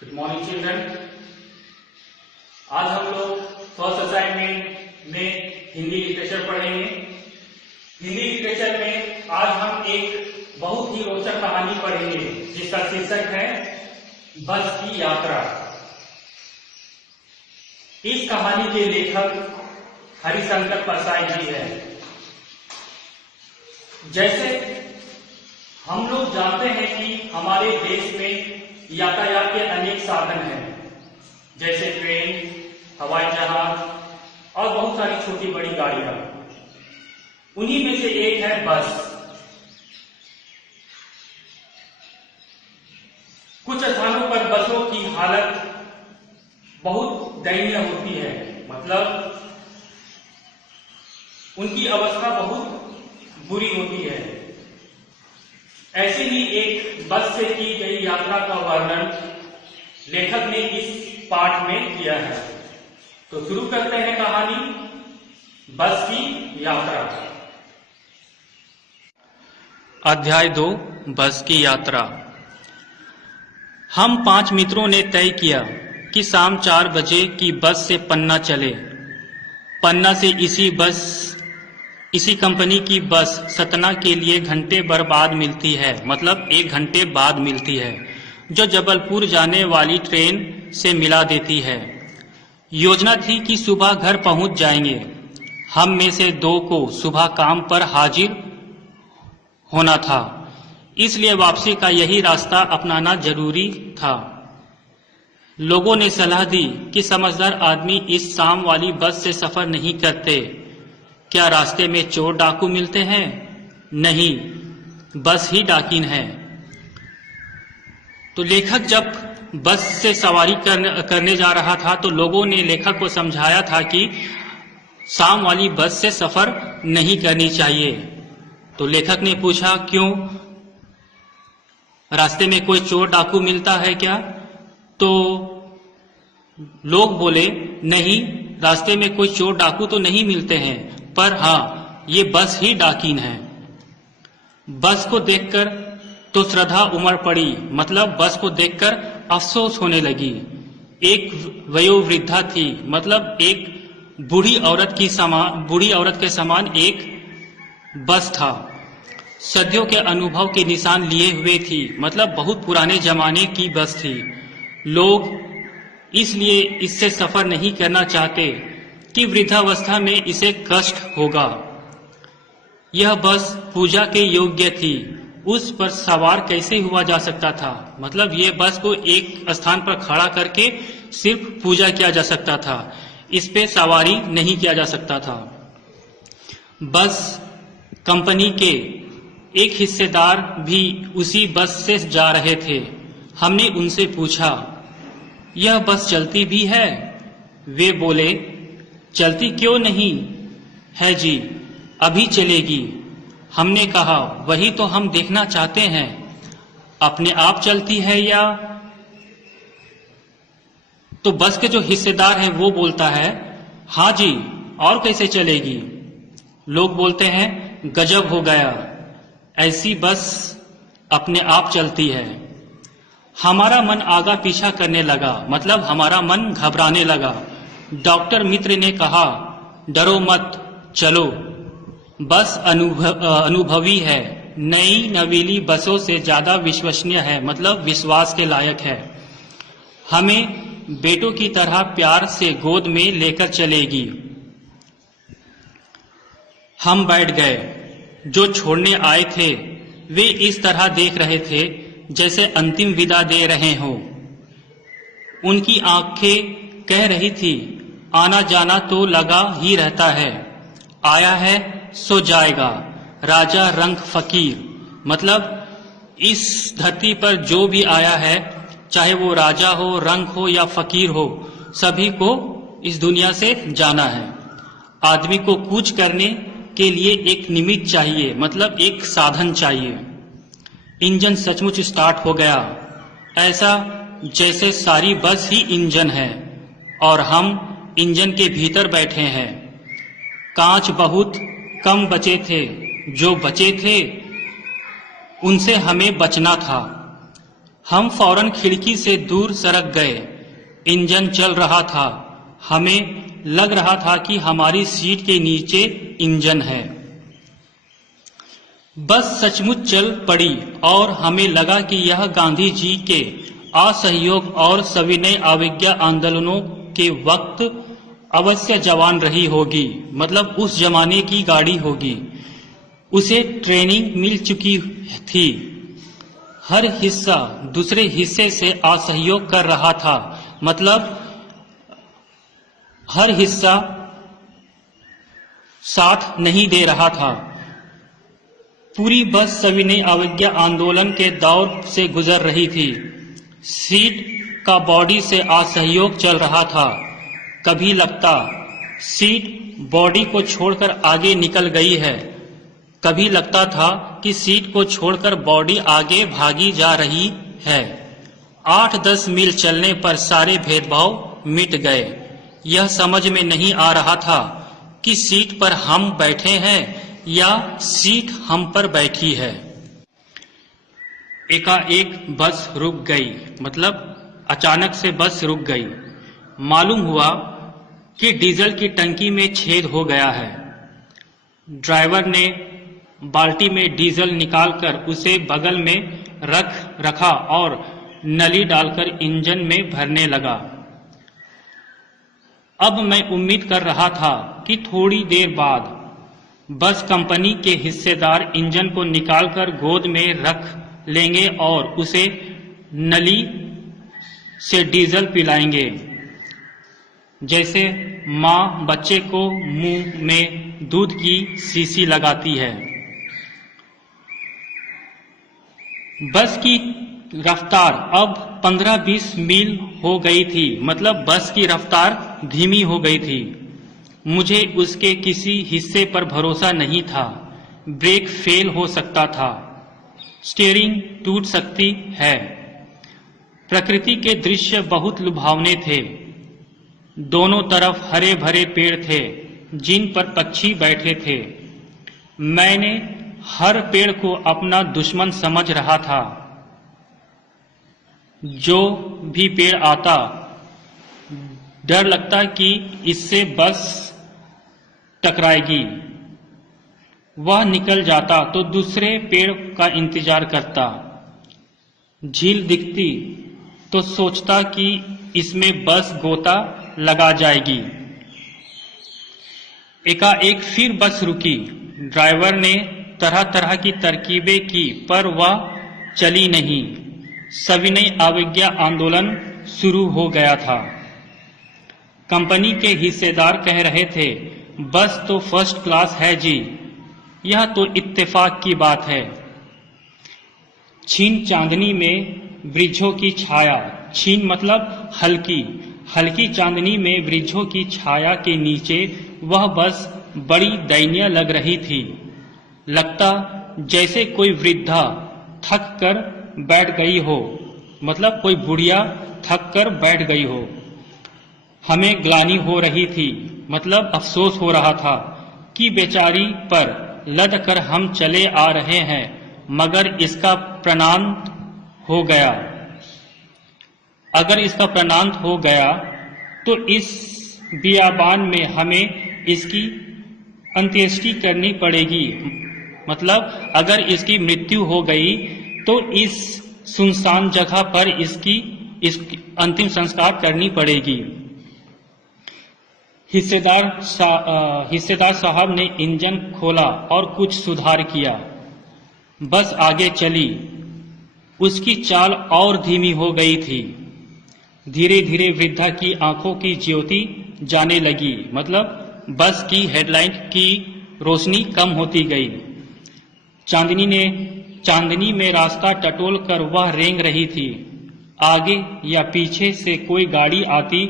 Good morning children. आज हम लोग फर्स्ट असाइनमेंट में हिंदी लिटरेचर पढ़ेंगे। हिंदी लिटरेचर में आज हम एक बहुत ही रोचक कहानी पढ़ेंगे जिसका शीर्षक है बस की यात्रा। इस कहानी के लेखक हरिशंकर परसाई जी हैं। जैसे हम लोग जानते हैं कि हमारे देश में यातायात के अनेक साधन हैं, जैसे ट्रेन, हवाई जहाज और बहुत सारी छोटी बड़ी गाड़ियां। उन्हीं में से एक है बस। कुछ स्थानों पर बसों की हालत बहुत दयनीय होती है, मतलब उनकी अवस्था बहुत बुरी होती है। ऐसे ही एक बस से की गई यात्रा का वर्णन लेखक ने इस पाठ में किया है। तो शुरू करते हैं कहानी बस की यात्रा। अध्याय 2 बस की यात्रा। हम 5 मित्रों ने तय किया कि शाम 4 बजे की बस से पन्ना चले। पन्ना से इसी कंपनी की बस सतना के लिए घंटे भर बाद मिलती है, मतलब 1 घंटे बाद मिलती है, जो जबलपुर जाने वाली ट्रेन से मिला देती है। योजना थी कि सुबह घर पहुंच जाएंगे। हम में से 2 को सुबह काम पर हाजिर होना था, इसलिए वापसी का यही रास्ता अपनाना जरूरी था। लोगों ने सलाह दी कि समझदार आदमी इस शाम वाली बस से सफर नहीं करते। क्या रास्ते में चोर डाकू मिलते हैं? नहीं, बस ही डाकिन है। तो लेखक जब बस से सवारी करने जा रहा था तो लोगों ने लेखक को समझाया था कि शाम वाली बस से सफर नहीं करनी चाहिए। तो लेखक ने पूछा, क्यों? रास्ते में कोई चोर डाकू मिलता है क्या? तो लोग बोले, नहीं, रास्ते में कोई चोर डाकू तो नहीं मिलते हैं, पर हाँ, ये बस ही डाकिन है। बस को देखकर तो श्रद्धा उमड़ पड़ी, मतलब बस को देखकर अफसोस होने लगी। एक वयोवृद्धा थी, मतलब एक बूढ़ी औरत के समान एक बस था। सदियों के अनुभव के निशान लिए हुए थी, मतलब बहुत पुराने जमाने की बस थी। लोग इसलिए इससे सफर नहीं करना चाहते कि वृद्धावस्था में इसे कष्ट होगा। यह बस पूजा के योग्य थी, उस पर सवार कैसे हुआ जा सकता था? मतलब ये बस को एक स्थान पर खड़ा करके सिर्फ पूजा किया जा सकता था, इस पे सवारी नहीं किया जा सकता था। बस कंपनी के एक हिस्सेदार भी उसी बस से जा रहे थे। हमने उनसे पूछा, यह बस चलती भी है? वे बोले, चलती क्यों नहीं है जी, अभी चलेगी। हमने कहा, वही तो हम देखना चाहते हैं, अपने आप चलती है या? तो बस के जो हिस्सेदार है वो बोलता है, हाँ जी, और कैसे चलेगी। लोग बोलते हैं, गजब हो गया, ऐसी बस अपने आप चलती है। हमारा मन आगा पीछा करने लगा, मतलब हमारा मन घबराने लगा। डॉक्टर मित्र ने कहा, डरो मत, चलो, बस अनुभवी है, नई नवीली बसों से ज्यादा विश्वसनीय है, मतलब विश्वास के लायक है, हमें बेटों की तरह प्यार से गोद में लेकर चलेगी। हम बैठ गए। जो छोड़ने आए थे वे इस तरह देख रहे थे जैसे अंतिम विदा दे रहे हों। उनकी आंखें कह रही थी, आना जाना तो लगा ही रहता है, आया है सो जाएगा, राजा रंग फकीर। मतलब इस धरती पर जो भी आया है, चाहे वो राजा हो, रंग हो या फकीर हो, सभी को इस दुनिया से जाना है। आदमी को कूच करने के लिए एक निमित्त चाहिए, मतलब एक साधन चाहिए। इंजन सचमुच स्टार्ट हो गया, ऐसा जैसे सारी बस ही इंजन है और हम इंजन के भीतर बैठे हैं। कांच बहुत कम बचे थे, जो बचे थे उनसे हमें बचना था। हम फौरन खिड़की से दूर सरक गए। इंजन चल रहा था। हमें लग रहा था कि हमारी सीट के नीचे इंजन है। बस सचमुच चल पड़ी और हमें लगा कि यह गांधी जी के असहयोग और सविनय अवज्ञा आंदोलनों के वक्त अवश्य जवान रही होगी, मतलब उस जमाने की गाड़ी होगी। उसे ट्रेनिंग मिल चुकी थी। हर हिस्सा दूसरे हिस्से से असहयोग कर रहा था, मतलब हर हिस्सा साथ नहीं दे रहा था। पूरी बस सविनय अवज्ञा आंदोलन के दौर से गुजर रही थी। सीट का बॉडी से असहयोग चल रहा था। कभी लगता सीट बॉडी को छोड़कर आगे निकल गई है, कभी लगता था कि सीट को छोड़कर बॉडी आगे भागी जा रही है। 8-10 मील चलने पर सारे भेदभाव मिट गए। यह समझ में नहीं आ रहा था कि सीट पर हम बैठे हैं या सीट हम पर बैठी है। एकाएक बस रुक गई, मतलब अचानक से बस रुक गई। मालूम हुआ कि डीजल की टंकी में छेद हो गया है। ड्राइवर ने बाल्टी में डीजल निकालकर उसे बगल में रखा और नली डालकर इंजन में भरने लगा। अब मैं उम्मीद कर रहा था कि थोड़ी देर बाद बस कंपनी के हिस्सेदार इंजन को निकालकर गोद में रख लेंगे और उसे नली से डीजल पिलाएंगे, जैसे माँ बच्चे को मुंह में दूध की शीशी लगाती है। बस की रफ्तार अब 15-20 मील हो गई थी, मतलब बस की रफ्तार धीमी हो गई थी। मुझे उसके किसी हिस्से पर भरोसा नहीं था। ब्रेक फेल हो सकता था, स्टीयरिंग टूट सकती है। प्रकृति के दृश्य बहुत लुभावने थे। दोनों तरफ हरे भरे पेड़ थे जिन पर पक्षी बैठे थे। मैंने हर पेड़ को अपना दुश्मन समझ रहा था। जो भी पेड़ आता, डर लगता कि इससे बस टकराएगी। वह निकल जाता तो दूसरे पेड़ का इंतजार करता। झील दिखती तो सोचता कि इसमें बस गोता लगा जाएगी। एकाएक फिर बस रुकी। ड्राइवर ने तरह तरह की तरकीबें की, पर वह चली नहीं। सविनय अवज्ञा आंदोलन शुरू हो गया था। कंपनी के हिस्सेदार कह रहे थे, बस तो फर्स्ट क्लास है जी, यह तो इत्तेफाक की बात है। छीन चांदनी में वृक्षों की छाया, छीन मतलब हल्की, हल्की चांदनी में वृक्षों की छाया के नीचे वह बस बड़ी दयनीय लग रही थी। लगता जैसे कोई वृद्धा थक कर बैठ गई हो, मतलब कोई बुढ़िया थक कर बैठ गई हो। हमें ग्लानि हो रही थी, मतलब अफसोस हो रहा था कि बेचारी पर लद कर हम चले आ रहे हैं, मगर इसका प्राणांत हो गया। अगर इसका प्राणांत हो गया तो इस बियाबान में हमें इसकी अंत्येष्टि करनी पड़ेगी। मतलब अगर इसकी मृत्यु हो गई तो इस सुनसान जगह पर इसकी अंतिम संस्कार करनी पड़ेगी। हिस्सेदार साहब ने इंजन खोला और कुछ सुधार किया। बस आगे चली। उसकी चाल और धीमी हो गई थी। धीरे धीरे वृद्धा की आंखों की ज्योति जाने लगी, मतलब बस की हेडलाइट की रोशनी कम होती गई। चांदनी में रास्ता टटोल कर वह रेंग रही थी। आगे या पीछे से कोई गाड़ी आती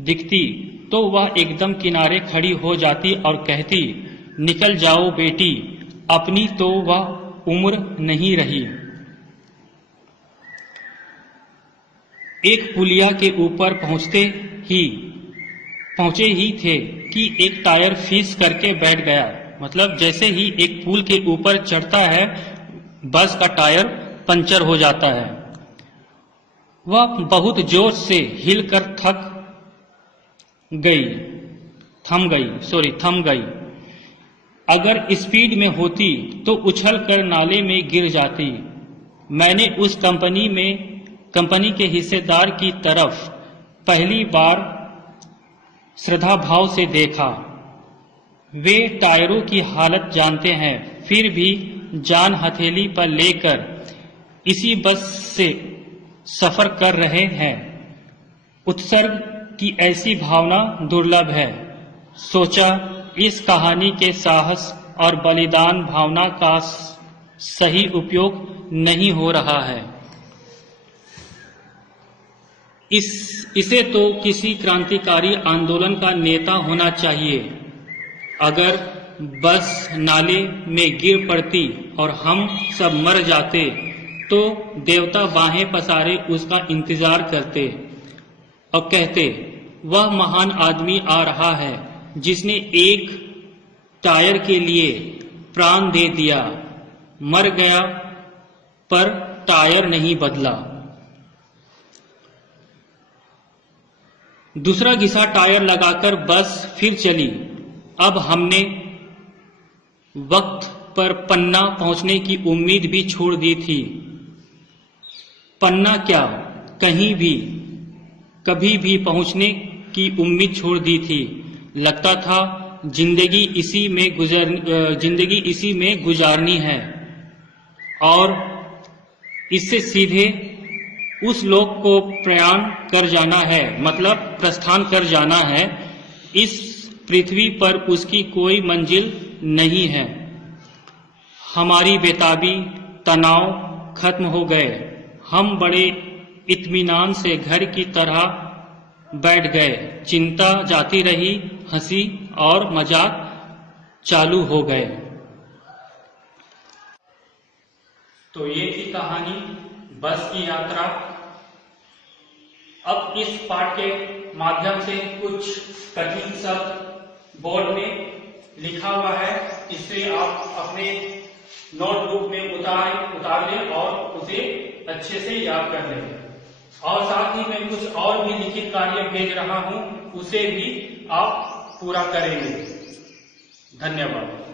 दिखती तो वह एकदम किनारे खड़ी हो जाती और कहती, निकल जाओ बेटी, अपनी तो वह उम्र नहीं रही। एक पुलिया के ऊपर पहुंचे ही थे कि एक टायर फीस करके बैठ गया। मतलब जैसे ही एक पुल के ऊपर चढ़ता है, बस का टायर पंचर हो जाता है। वह बहुत जोर से हिलकर थम गई। अगर स्पीड में होती तो उछलकर नाले में गिर जाती। मैंने उस कंपनी के हिस्सेदार की तरफ पहली बार श्रद्धा भाव से देखा। वे टायरों की हालत जानते हैं, फिर भी जान हथेली पर लेकर इसी बस से सफर कर रहे हैं। उत्सर्ग की ऐसी भावना दुर्लभ है। सोचा, इस कहानी के साहस और बलिदान भावना का सही उपयोग नहीं हो रहा है। इसे तो किसी क्रांतिकारी आंदोलन का नेता होना चाहिए। अगर बस नाले में गिर पड़ती और हम सब मर जाते तो देवता बाहें पसारे उसका इंतजार करते और कहते, वह महान आदमी आ रहा है जिसने एक टायर के लिए प्राण दे दिया, मर गया पर टायर नहीं बदला। दूसरा घिसा टायर लगाकर बस फिर चली। अब हमने वक्त पर पन्ना पहुंचने की उम्मीद भी छोड़ दी थी। पन्ना क्या, कहीं भी कभी भी पहुंचने की उम्मीद छोड़ दी थी। लगता था जिंदगी इसी में गुजारनी है और इससे सीधे उस लोक को प्रयाण कर जाना है, मतलब प्रस्थान कर जाना है। इस पृथ्वी पर उसकी कोई मंजिल नहीं है। हमारी बेताबी, तनाव खत्म हो गए। हम बड़े इत्मीनान से घर की तरह बैठ गए। चिंता जाती रही, हंसी और मजाक चालू हो गए। तो ये थी कहानी बस की यात्रा। अब इस पाठ के माध्यम से कुछ कठिन शब्द बोर्ड में लिखा हुआ है, इसे आप अपने नोटबुक में उतार लें और उसे अच्छे से याद कर लें। और साथ ही मैं कुछ और भी लिखित कार्य भेज रहा हूं, उसे भी आप पूरा करेंगे। धन्यवाद।